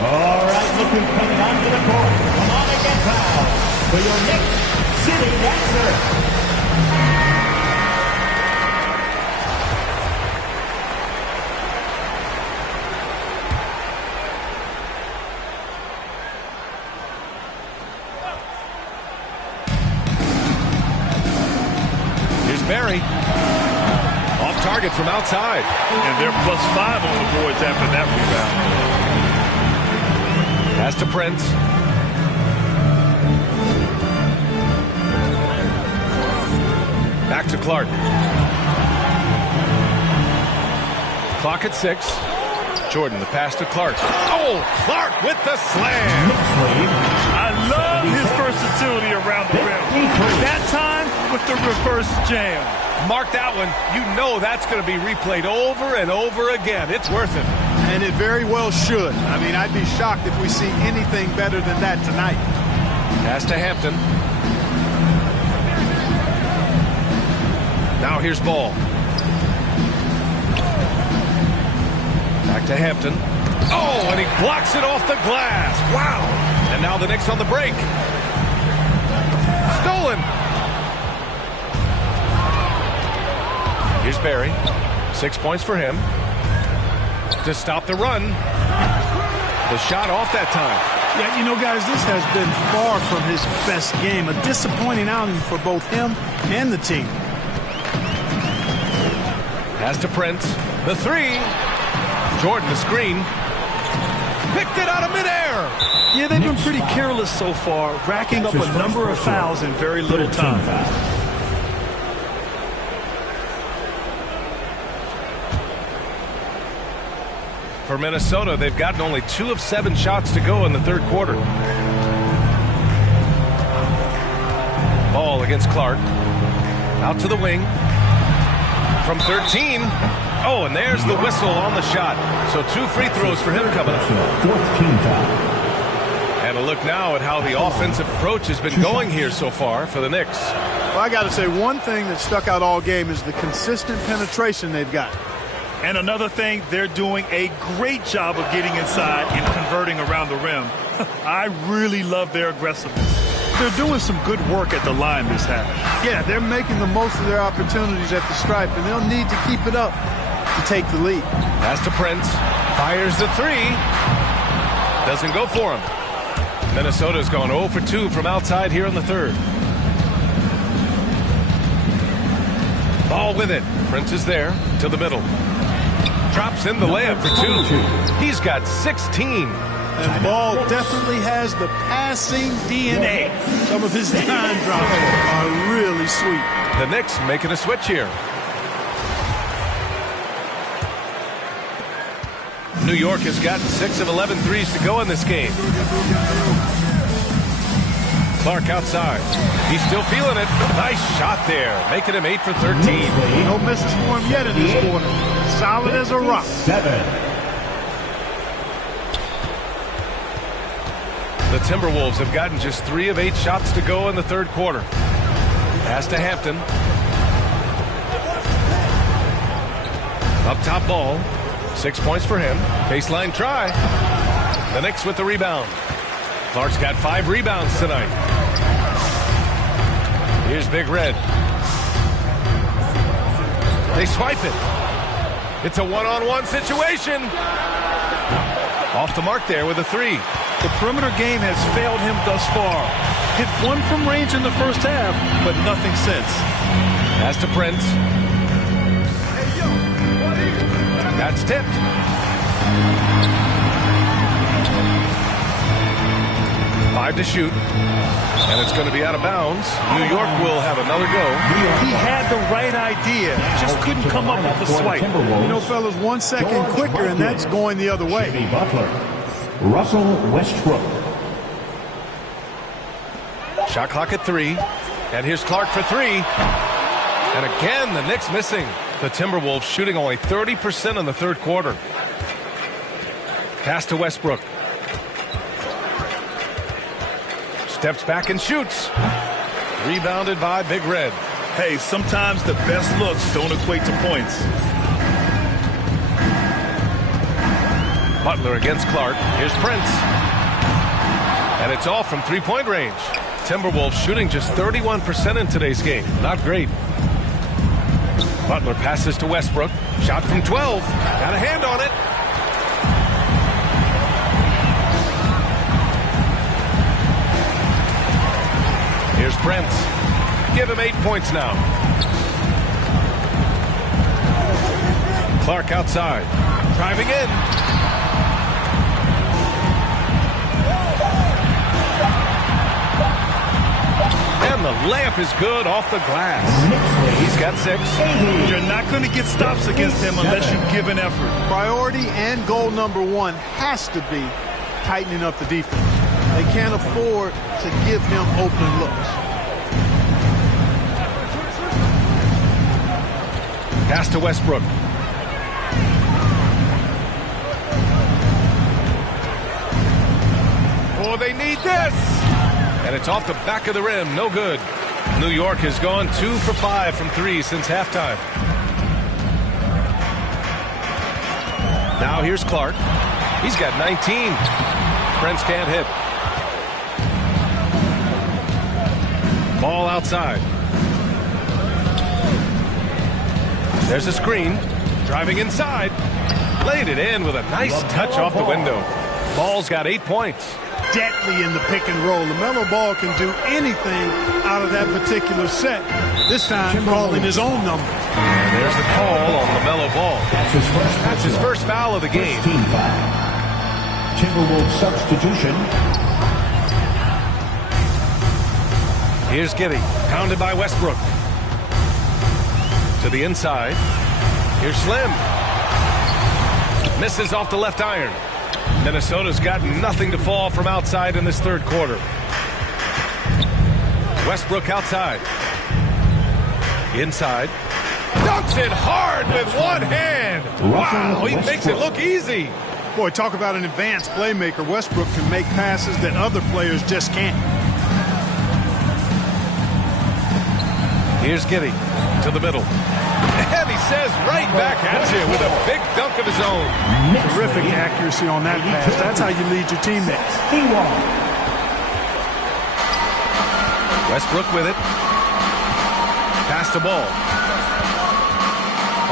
All right, look who's coming onto the court. Come on and get fouled for your Knicks City Dancer. Here's Barry. Off target. target from outside. And they're +5 on the boards after that rebound. Pass to Prince. Back to Clark. Clock at 6. Jordan, the pass to Clark. Oh, Clark with the slam. I love his versatility around the rim. That time with the reverse jam. Mark that one. You know that's going to be replayed over and over again. It's worth it. And it very well should. I mean, I'd be shocked if we see anything better than that tonight. Pass to Hampton. Now here's Ball. Back to Hampton. Oh, and he blocks it off the glass. Wow. And now the Knicks on the break. Stolen. Here's Barry. 6 points for him. To stop the run. The shot off that time. Yeah, you know, guys, this has been far from his best game. A disappointing outing for both him and the team. Pass to Prince. The 3. Jordan, the screen. Picked it out of midair. Yeah, they've been pretty careless so far, racking up a number of fouls in very little time. For Minnesota, they've gotten only 2 of 7 shots to go in the third quarter. Ball against Clark. Out to the wing. From 13. Oh, and there's the whistle on the shot. So 2 free throws for him coming up. And a look now at how the offensive approach has been going here so far for the Knicks. Well, I got to say, one thing that stuck out all game is the consistent penetration they've got. And another thing, they're doing a great job of getting inside and converting around the rim. I really love their aggressiveness. They're doing some good work at the line this half. Yeah, they're making the most of their opportunities at the stripe, and they'll need to keep it up to take the lead. Pass to Prince. Fires the 3. Doesn't go for him. Minnesota's gone 0 for 2 from outside here in the third. Ball with it. Prince is there to the middle. Drops in the layup for 2. He's got 16. And Ball definitely has the passing DNA. Some of his dime drops are really sweet. The Knicks making a switch here. New York has gotten 6 of 11 threes to go in this game. Clark outside. He's still feeling it. Nice shot there, making him 8 for 13. No misses for him yet in this quarter. Solid as a rock. 7. The Timberwolves have gotten just 3 of 8 shots to go in the third quarter. Pass to Hampton. Up top Ball. 6 points for him. Baseline try. The Knicks with the rebound. Clark's got 5 rebounds tonight. Here's Big Red. They swipe it. It's a one-on-one situation. Off the mark there with a 3. The perimeter game has failed him thus far. Hit 1 from range in the first half, but nothing since. Pass to Prince. That's tipped. Five to shoot. And it's going to be out of bounds. New York will have another go. He had the right idea. Just couldn't come up with the swipe. You know, fellas, 1 second quicker, and that's going the other way. Jimmy Butler. Russell Westbrook. Shot clock at 3. And here's Clark for 3. And again, the Knicks missing. The Timberwolves shooting only 30% in the third quarter. Pass to Westbrook. Steps back and shoots. Rebounded by Big Red. Hey, sometimes the best looks don't equate to points. Butler against Clark. Here's Prince. And it's all from three-point range. Timberwolves shooting just 31% in today's game. Not great. Butler passes to Westbrook. Shot from 12. Got a hand on it. Here's Prince. Give him 8 points now. Clark outside. Driving in. And the layup is good off the glass. He's got 6. You're not going to get stops against him unless you give an effort. Priority and goal number 1 has to be tightening up the defense. They can't afford to give him open looks. Pass to Westbrook. Oh, they need this. And it's off the back of the rim. No good. New York has gone 2 for 5 from 3 since halftime. Now here's Clark. He's got 19. Prince can't hit. Ball outside. There's a screen. Driving inside. Laid it in with a nice touch off the window. Ball's got 8 points. Deadly in the pick and roll. LaMelo Ball can do anything out of that particular set. This time calling his own number. And there's the call on LaMelo Ball. That's his first foul of the game. Team foul. Timberwolves substitution. Here's Giddey. Pounded by Westbrook. To the inside. Here's Slim. Misses off the left iron. Minnesota's got nothing to fall from outside in this third quarter. Westbrook outside. Inside. Dunks it hard with one hand. Wow, he makes it look easy. Boy, talk about an advanced playmaker. Westbrook can make passes that other players just can't. Here's Giddey to the middle. And he says right back at you with a big dunk of his own. Terrific accuracy on that pass. That's how you lead your teammates. Westbrook with it. Pass the ball.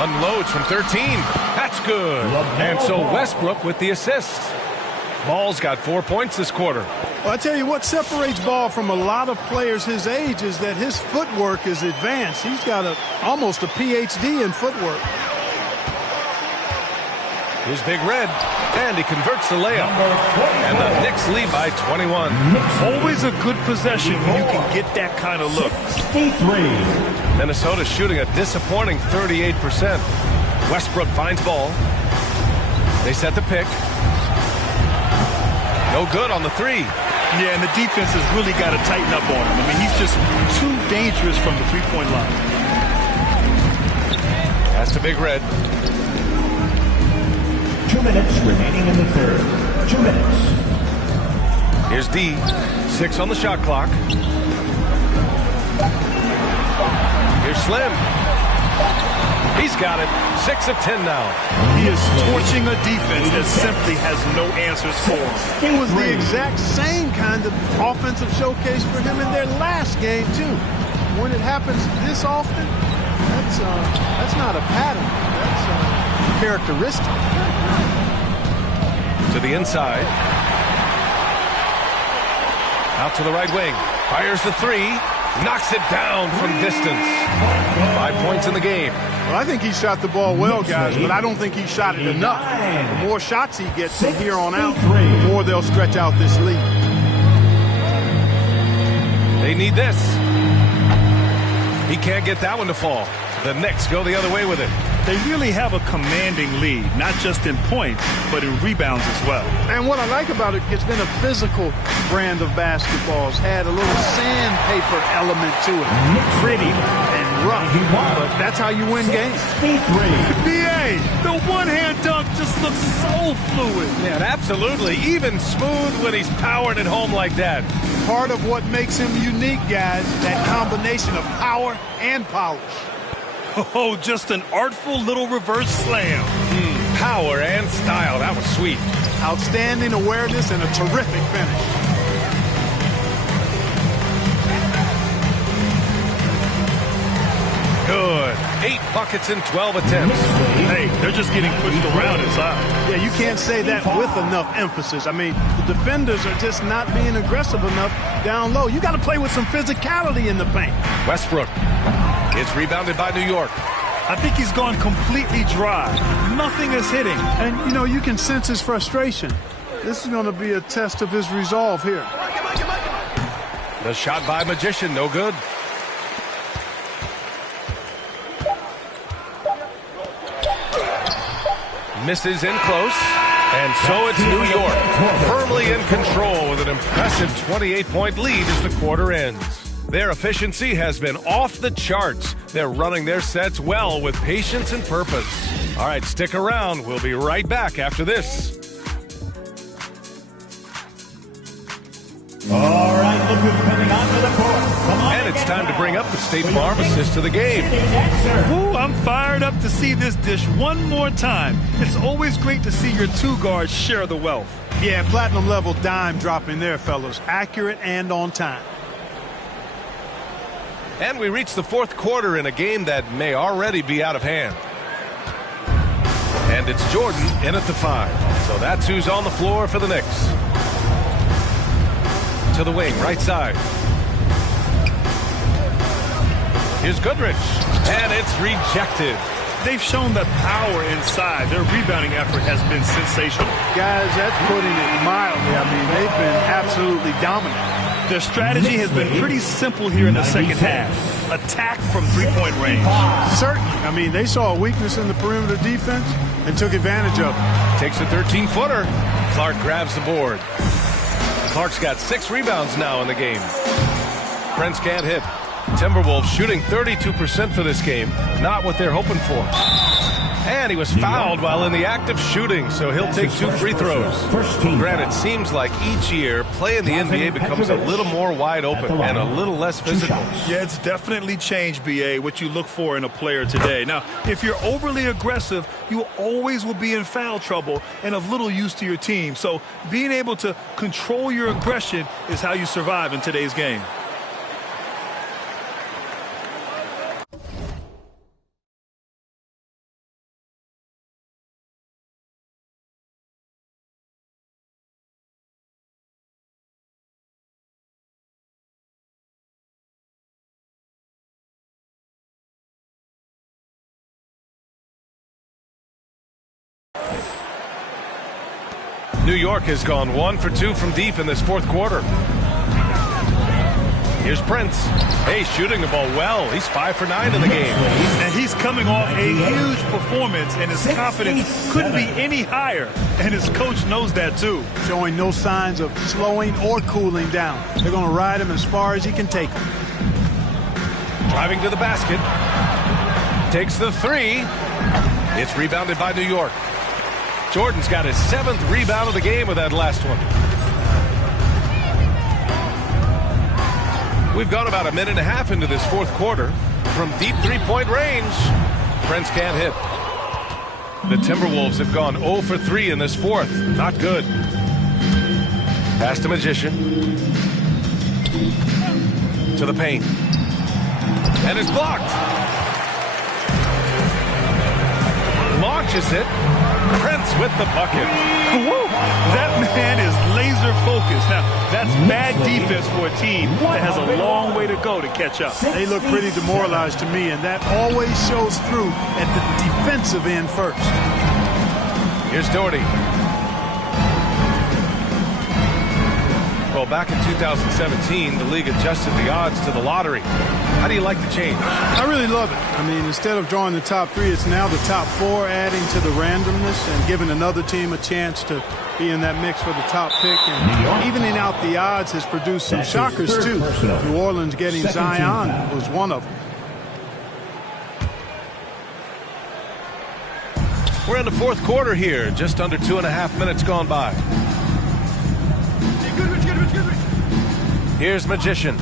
Unloads from 13. That's good. And so Westbrook with the assist. Ball's got 4 points this quarter. Well, I tell you what separates Ball from a lot of players his age is that his footwork is advanced. He's got almost a PhD in footwork. Here's Big Red, and he converts the layup. And the Knicks lead by 21. Always a good possession when you can get that kind of look. Minnesota shooting a disappointing 38%. Westbrook finds Ball. They set the pick. No good on the 3. Yeah, and the defense has really got to tighten up on him. I mean, he's just too dangerous from the three-point line. Pass to Big Red. 2 minutes remaining in the third. 2 minutes. Here's D. 6 on the shot clock. Here's Slim. He's got it. 6 of 10 now. He is torching a defense that simply has no answers for him. It was the exact same kind of offensive showcase for him in their last game, too. When it happens this often, that's not a pattern. That's a characteristic. To the inside. Out to the right wing. Fires the 3. Knocks it down from distance. 5 points in the game. Well, I think he shot the ball well, guys, but I don't think he shot it enough. The more shots he gets from here on out, the more they'll stretch out this lead. They need this. He can't get that one to fall. The Knicks go the other way with it. They really have a commanding lead, not just in points, but in rebounds as well. And what I like about it, it's been a physical brand of basketball. It's had a little sandpaper element to it. Pretty and rough, but that's how you win games. BA, the one-hand dunk just looks so fluid. Yeah, absolutely. Even smooth when he's powering it home like that. Part of what makes him unique, guys, that combination of power and polish. Oh, just an artful little reverse slam. Power and style. That was sweet. Outstanding awareness and a terrific finish. Good. 8 buckets in 12 attempts. Hey, they're just getting pushed around inside. Yeah, you can't say that with enough emphasis. I mean, the defenders are just not being aggressive enough down low. You got to play with some physicality in the paint. Westbrook. It's rebounded by New York. I think he's gone completely dry. Nothing is hitting. And, you know, you can sense his frustration. This is going to be a test of his resolve here. The shot by Magician, no good. Misses in close. And so it's New York, firmly in control with an impressive 28-point lead as the quarter ends. Their efficiency has been off the charts. They're running their sets well with patience and purpose. All right, stick around. We'll be right back after this. All right, look who's coming onto the court. Come on, and it's time to bring up the State Farm assist to the game. Ooh, I'm fired up to see this dish one more time. It's always great to see your two guards share the wealth. Yeah, platinum level dime dropping there, fellas. Accurate and on time. And we reach the fourth quarter in a game that may already be out of hand. And it's Jordan in at the 5. So that's who's on the floor for the Knicks. To the wing, right side. Here's Goodrich, and it's rejected. They've shown the power inside. Their rebounding effort has been sensational. Guys, that's putting it mildly. I mean, they've been absolutely dominant. Their strategy has been pretty simple here in the second half. Attack from three-point range. Certainly. I mean, they saw a weakness in the perimeter defense and took advantage of it. Takes a 13-footer. Clark grabs the board. Clark's got 6 rebounds now in the game. Prince can't hit. Timberwolves shooting 32% for this game. Not what they're hoping for. And he was fouled while in the act of shooting, so he'll take 2 free throws. Granted, it seems like each year, play in the NBA becomes a little more wide open and a little less physical. Yeah, it's definitely changed, B.A., what you look for in a player today. Now, if you're overly aggressive, you always will be in foul trouble and of little use to your team. So being able to control your aggression is how you survive in today's game. New York has gone 1 for 2 from deep in this fourth quarter. Here's Prince. Hey, shooting the ball well. He's 5 for 9 in the game. And he's coming off a huge performance, and his confidence couldn't be any higher. And his coach knows that, too. Showing no signs of slowing or cooling down. They're going to ride him as far as he can take him. Driving to the basket. Takes the 3. It's rebounded by New York. Jordan's got his 7th rebound of the game with that last one. We've gone about a minute and a half into this fourth quarter. From deep three-point range, Prince can't hit. The Timberwolves have gone 0 for 3 in this fourth. Not good. Pass to Magician. To the paint. And it's blocked. Launches it. Prince with the bucket. Woo! That man is laser focused. Now, that's bad defense for a team that has a long way to go to catch up. They look pretty demoralized to me, and that always shows through at the defensive end first. Here's Doherty. Well, back in 2017, the league adjusted the odds to the lottery. How do you like the change? I really love it. I mean, instead of drawing the top 3, it's now the top 4, adding to the randomness and giving another team a chance to be in that mix for the top pick. And evening out the odds has produced some shockers, too. New Orleans getting Zion was one of them. We're in the fourth quarter here, just under 2.5 minutes gone by. Here's Magician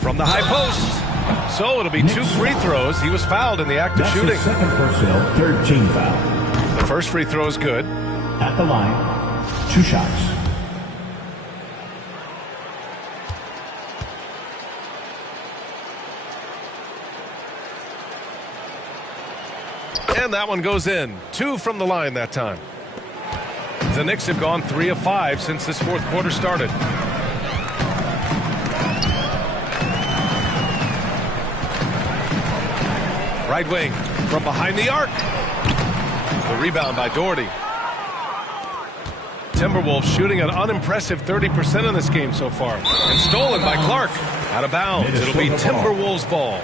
from the high post. So it'll be 2 free throws. He was fouled in the act of shooting. Second personal, 3rd team foul. The first free throw is good. At the line, 2 shots. And that one goes in. 2 from the line that time. The Knicks have gone 3 of 5 since this fourth quarter started. Right wing. from behind the arc. The rebound by Doherty. Timberwolves shooting an unimpressive 30% in this game so far. And stolen by Clark. Out of bounds. It'll be Timberwolves ball.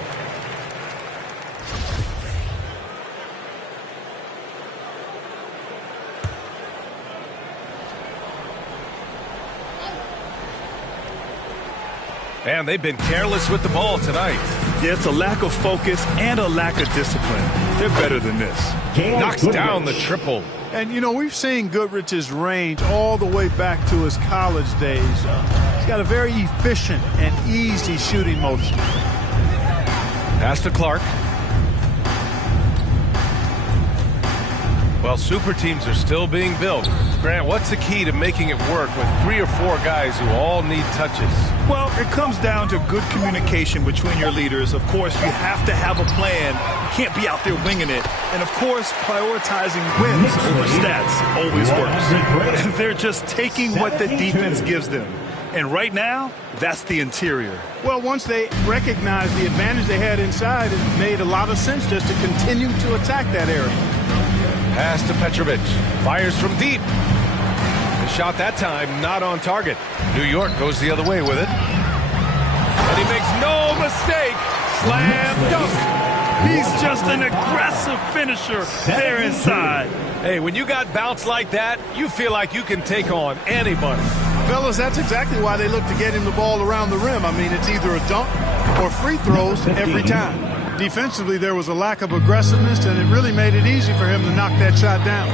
And they've been careless with the ball tonight. Yeah, it's a lack of focus and a lack of discipline. They're better than this. Knocks down the triple. And, you know, we've seen Goodrich's range all the way back to his college days. He's got a very efficient and easy shooting motion. Pass to Clark. Well, super teams are still being built. Grant, what's the key to making it work with 3 or 4 guys who all need touches? Well, it comes down to good communication between your leaders. Of course, you have to have a plan. You can't be out there winging it. And, of course, prioritizing wins over stats always works. They're just taking what the defense gives them. And right now, that's the interior. Well, once they recognized the advantage they had inside, it made a lot of sense just to continue to attack that area. Pass to Petrovic. Fires from deep. The shot that time not on target. New York goes the other way with it. And he makes no mistake. Slam dunk. He's just an aggressive finisher there inside. Hey, when you got bounce like that, you feel like you can take on anybody. Fellas, that's exactly why they look to get him the ball around the rim. I mean, it's either a dunk or free throws every time. Defensively, there was a lack of aggressiveness, and it really made it easy for him to knock that shot down.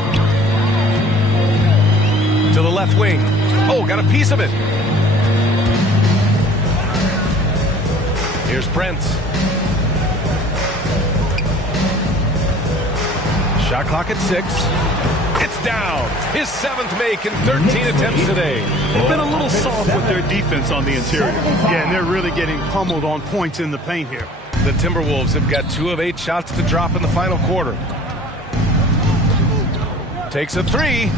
To the left wing. Oh, got a piece of it. Here's Prince. Shot clock at 6. It's down. His 7th make in 13 attempts today. They've been a little soft with their defense on the interior. Yeah, and they're really getting pummeled on points in the paint here. The Timberwolves have got 2 of 8 shots to drop in the final quarter. Takes a 3.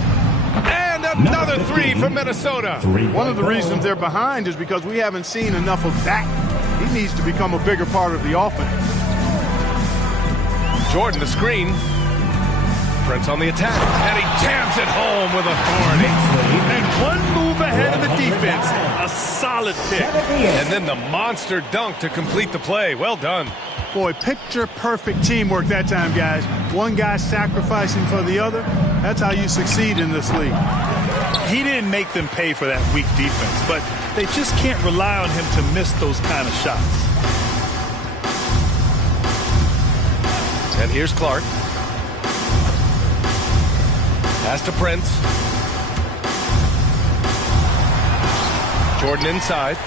And another 3 from Minnesota. One of the reasons they're behind is because we haven't seen enough of that. He needs to become a bigger part of the offense. Jordan, the screen. Prince on the attack. And he jams it home with authority. And one move ahead of the defense. A solid pick. And then the monster dunk to complete the play. Well done. Boy, picture-perfect teamwork that time, guys. One guy sacrificing for the other. That's how you succeed in this league. He didn't make them pay for that weak defense, but they just can't rely on him to miss those kind of shots. And here's Clark. Pass to Prince. Jordan inside.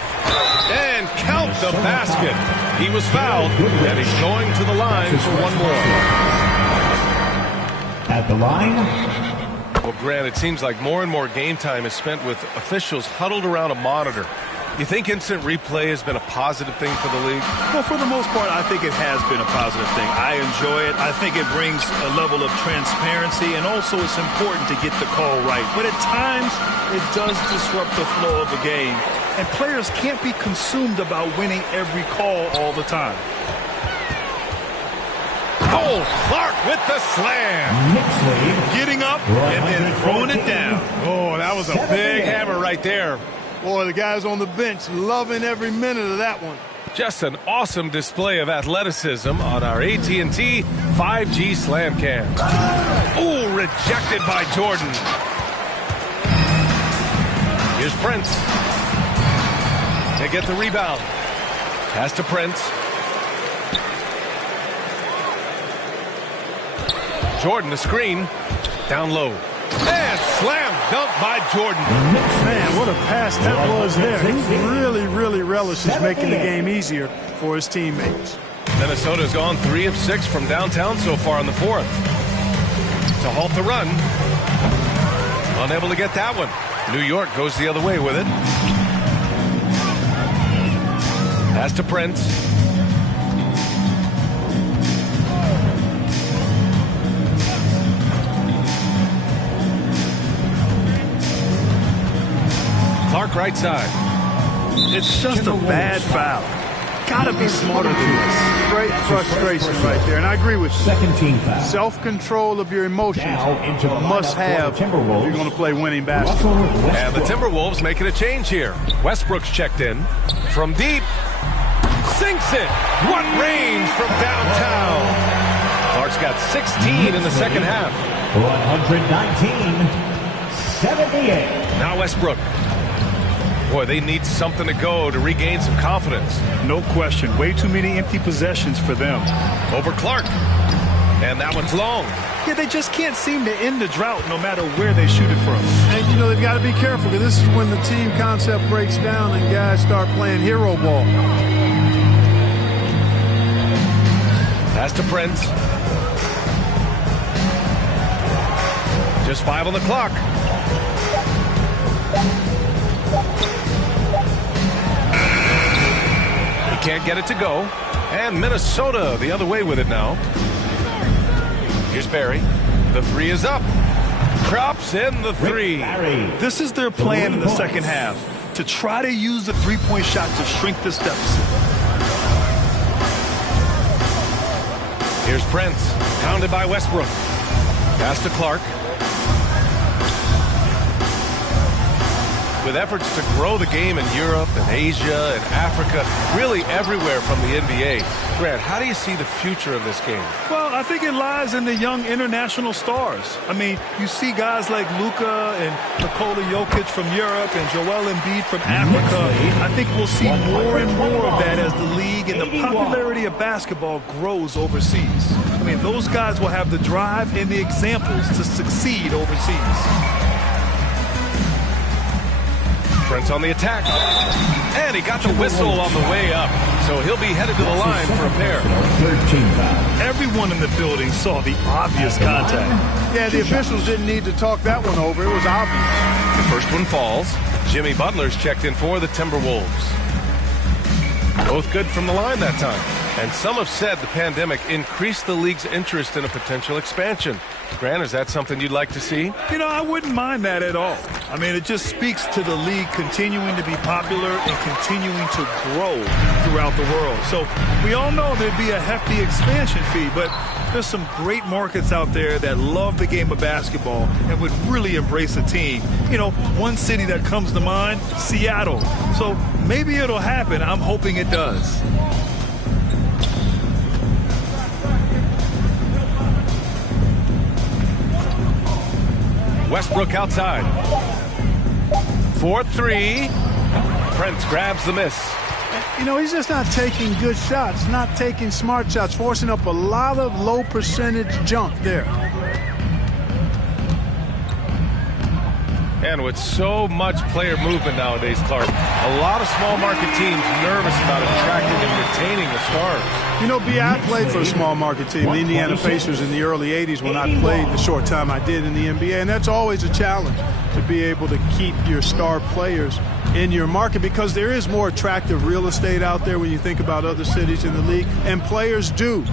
And count the basket. He was fouled, and he's going to the line for one more. At the line. Well, Grant, it seems like more and more game time is spent with officials huddled around a monitor. You think instant replay has been a positive thing for the league? Well, for the most part, I think it has been a positive thing. I enjoy it. I think it brings a level of transparency, and also it's important to get the call right. But at times, it does disrupt the flow of a game, and players can't be consumed about winning every call all the time. Oh, Clark with the slam. Getting up and then throwing it down. Oh, that was a big hammer right there. Boy, the guys on the bench loving every minute of that one. Just an awesome display of athleticism on our AT&T 5G Slam Cam. Oh, rejected by Jordan. Here's Prince. They get the rebound. Pass to Prince. Jordan, the screen. Down low. And slam dunk by Jordan. Man, what a pass that was there. He really, really relishes making the game easier for his teammates. Minnesota's gone 3 of 6 from downtown so far in the 4th. To halt the run. Unable to get that one. New York goes the other way with it. Pass to Prince. Clark right side. It's just a bad foul. got to be smarter than this. Great frustration right there, and I agree with you. Second team foul. Self-control of your emotions Now into the a must-have if you're going to play winning basketball. And the Timberwolves making a change here. Westbrook's checked in from deep. Sinks it. What range from downtown. Clark's got 16 in the second half. 119-78. Now Westbrook. Boy, they need something to go to regain some confidence. No question. Way too many empty possessions for them. Over Clark. And that one's long. Yeah, they just can't seem to end the drought no matter where they shoot it from. And, you know, they've got to be careful because this is when the team concept breaks down and guys start playing hero ball. Pass to Prince. Just 5 on the clock. He can't get it to go. And Minnesota the other way with it now. Here's Barry. The three is up. Drops in the three. This is their plan in the second half, to try to use the three-point shot to shrink this deficit. Here's Prince. Pounded by Westbrook. Pass to Clark. With efforts to grow the game in Europe and Asia and Africa, really everywhere from the NBA. Grant, how do you see the future of this game? Well, I think it lies in the young international stars. I mean, you see guys like Luka and Nikola Jokic from Europe and Joel Embiid from Africa. I think we'll see more and more of that as the league and the popularity of basketball grows overseas. I mean, those guys will have the drive and the examples to succeed overseas. Prince on the attack. And he got the whistle on the way up. So he'll be headed to the line for a pair. Everyone in the building saw the obvious contact. Yeah, the officials didn't need to talk that one over. It was obvious. The first one falls. Jimmy Butler's checked in for the Timberwolves. Both good from the line that time. And some have said the pandemic increased the league's interest in a potential expansion. Grant, is that something you'd like to see? You know, I wouldn't mind that at all. I mean, it just speaks to the league continuing to be popular and continuing to grow throughout the world. So we all know there'd be a hefty expansion fee, but there's some great markets out there that love the game of basketball and would really embrace a team. You know, one city that comes to mind, Seattle. So maybe it'll happen. I'm hoping it does. Westbrook outside. 4-3. Prince grabs the miss. You know, he's just not taking good shots, not taking smart shots, forcing up a lot of low percentage junk there. And with so much player movement nowadays, Clark, a lot of small market teams nervous about attracting and retaining the stars. You know, I played for a small market team, the Indiana Pacers, in the early 80s when I played the short time I did in the NBA. And that's always a challenge to be able to keep your star players in your market because there is more attractive real estate out there when you think about other cities in the league. And players do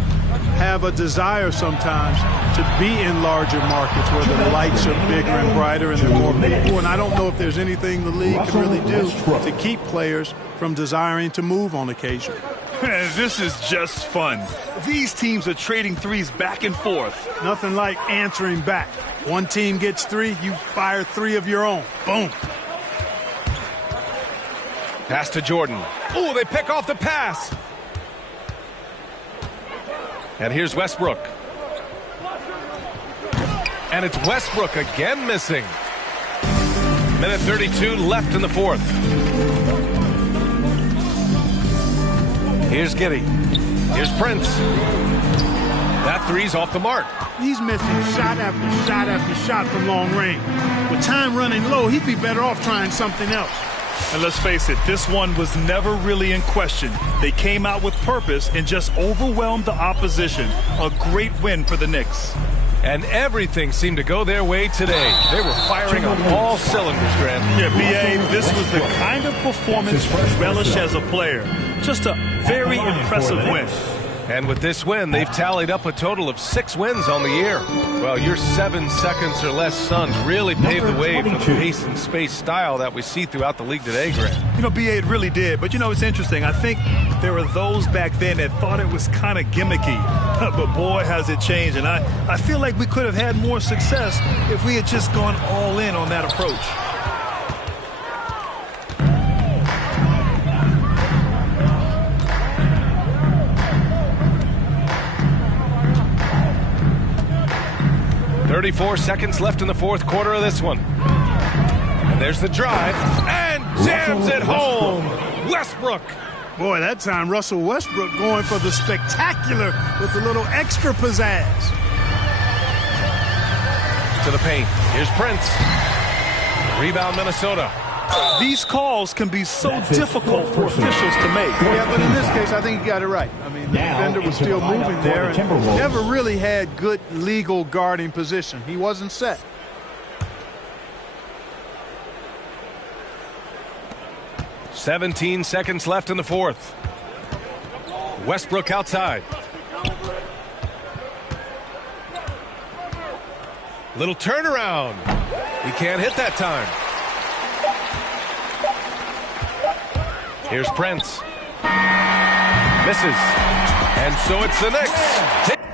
have a desire sometimes to be in larger markets where the lights are bigger and brighter and there are more people. And I don't know if there's anything the league can really do to keep players from desiring to move on occasion. Man, this is just fun. These teams are trading threes back and forth. Nothing like answering back. One team gets three, you fire three of your own. Boom. Pass to Jordan. Oh, they pick off the pass. And here's Westbrook. And it's Westbrook again missing. Minute 32 left in the fourth. Here's Giddey. Here's Prince. That three's off the mark. He's missing shot after shot after shot from long range. With time running low, he'd be better off trying something else. And let's face it, this one was never really in question. They came out with purpose and just overwhelmed the opposition. A great win for the Knicks. And everything seemed to go their way today. They were firing on all cylinders, Grant. Yeah, B.A., this was the kind of performance you relish as a player. Just a very impressive win. And with this win, they've tallied up a total of 6 wins on the year. Well, your 7 seconds or less Suns really paved the way for the pace and space style that we see throughout the league today, Grant. You know, BA, it really did. But, you know, it's interesting. I think there were those back then that thought it was kind of gimmicky. But, boy, has it changed. And I feel like we could have had more success if we had just gone all in on that approach. .34 seconds left in the fourth quarter of this one. And there's the drive. And jams it home. Westbrook. Boy, that time Russell Westbrook going for the spectacular with a little extra pizzazz. To the paint. Here's Prince. Rebound, Minnesota. These calls can be so difficult for officials to make. Yeah, but in this case, I think he got it right. I mean, the defender was still moving there and never really had good legal guarding position. He wasn't set. .17 seconds left in the fourth. Westbrook outside. Little turnaround. He can't hit that time. Here's Prince. Misses. And so it's the Knicks.